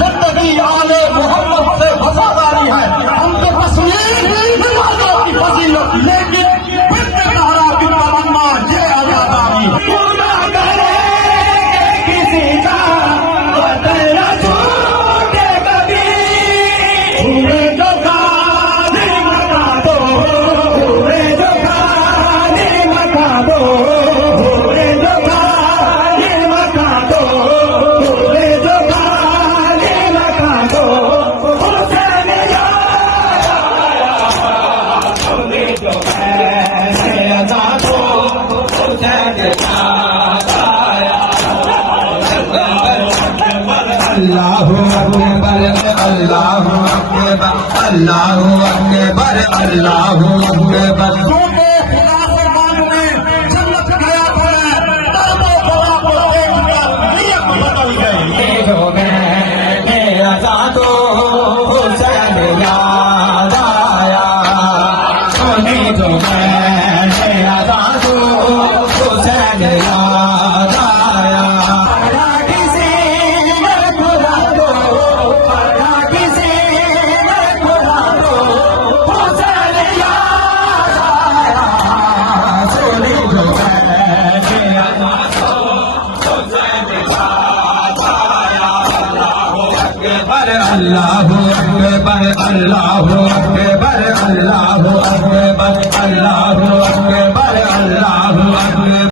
जिंदगी आले मोहम्मद से वफादारी है। हम तो तस्वीर नमाजों की फजीलत लेके फिर सहारा की तमन्ना ये आजादारी। पूरा करे किसी का वतन छूटे कभी, पूरे जो गाली मचा दो, पूरे जो गाली मचा दो, पूरे जो गाली मचा दो, पूरे जो गाली मचा दो, हुसैन तुम्हें जो ऐसे अदा दो, हुसैन अल्लाहु अकबर, अल्लाहु अकबर, अल्लाहु अकबर, अल्लाहु अकबर। खुदा से मांगने जन्नत गया पड़े, दर्दो खुदा को देखकर नियत बदल गई। जो मैंने रजा दो हुसैन याद आया, जो मैंने रजा दो हुसैन याद आया। किसी में खुदा दो, किसी में खुदा दो, हुसैन याद आया। सुनी जो मैंने रजा दो हुसैन याद आया। अल्लाहु अकबर, अल्लाहु अकबर, अल्लाहु अकबर, अल्लाहु अकबर, अल्लाहु अकबर।